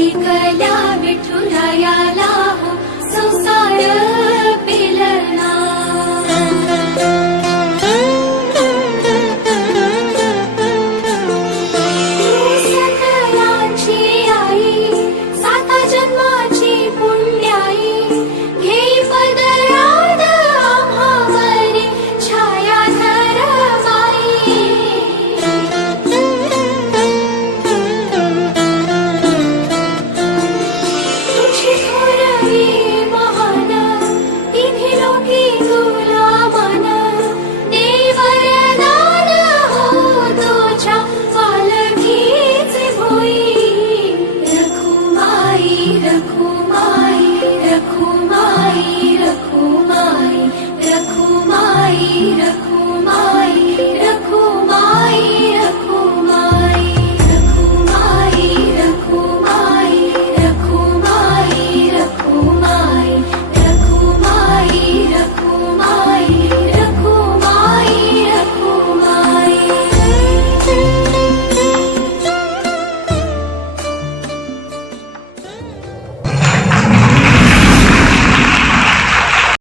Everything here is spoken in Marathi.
एकल्या विठुरायाला हो, संसार पेल